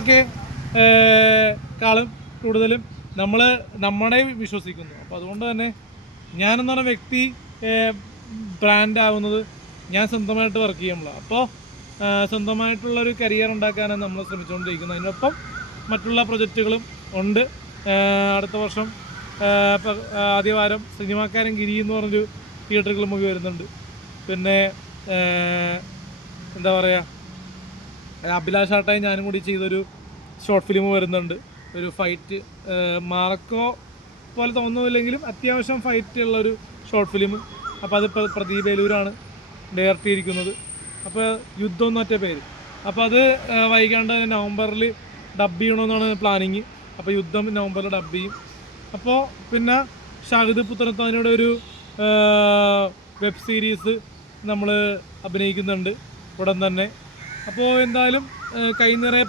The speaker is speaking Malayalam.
ഒക്കെ കാളും കൂടുതലും നമ്മളെ വിശ്വസിക്കുന്നു. അപ്പോൾ അതുകൊണ്ട് തന്നെ ഞാനെന്ന് പറഞ്ഞ വ്യക്തി ബ്രാൻഡ് ആവുന്നത് ഞാൻ സ്വന്തമായിട്ട് വർക്ക് ചെയ്യുമ്പോൾ. അപ്പോൾ സ്വന്തമായിട്ടുള്ളൊരു കരിയർ ഉണ്ടാക്കാനാണ് നമ്മൾ ശ്രമിച്ചുകൊണ്ടിരിക്കുന്നത്. അതിനൊപ്പം മറ്റുള്ള പ്രൊജക്റ്റുകളും ഉണ്ട്. അടുത്ത വർഷം ആദ്യവാരം സിനിമാക്കാരൻ ഗിരി എന്ന് പറഞ്ഞൊരു തിയേറ്ററുകൾ മൂവി വരുന്നുണ്ട്. പിന്നെ എന്താ പറയുക, അഭിലാഷ് ആട്ടായും ഞാനും കൂടി ചെയ്തൊരു ഷോർട്ട് ഫിലിം വരുന്നുണ്ട്. ഒരു ഫൈറ്റ്, മാർക്കോ പോലെ തോന്നുന്നില്ലെങ്കിലും അത്യാവശ്യം ഫൈറ്റ് ഉള്ളൊരു ഷോർട്ട് ഫിലിം. അപ്പോൾ അത് പ്രദീപ് ഏലൂരാണ് ഡയറക്റ്റ് ചെയ്തിരിക്കുന്നത്. അപ്പോൾ യുദ്ധം എന്നൊറ്റ പേര്. അപ്പോൾ അത് വൈകാണ്ട് നവംബറിൽ ഡബ് ചെയ്യണമെന്നാണ് പ്ലാനിങ്. അപ്പോൾ യുദ്ധം നവംബറിൽ ഡബ് ചെയ്യും. അപ്പോൾ പിന്നെ ഷാഹിദ് പുത്തനത്താനിയുടെ ഒരു വെബ് സീരീസ് നമ്മൾ അഭിനയിക്കുന്നുണ്ട് ഉടൻ തന്നെ. അപ്പോൾ എന്തായാലും കൈ നിറയെ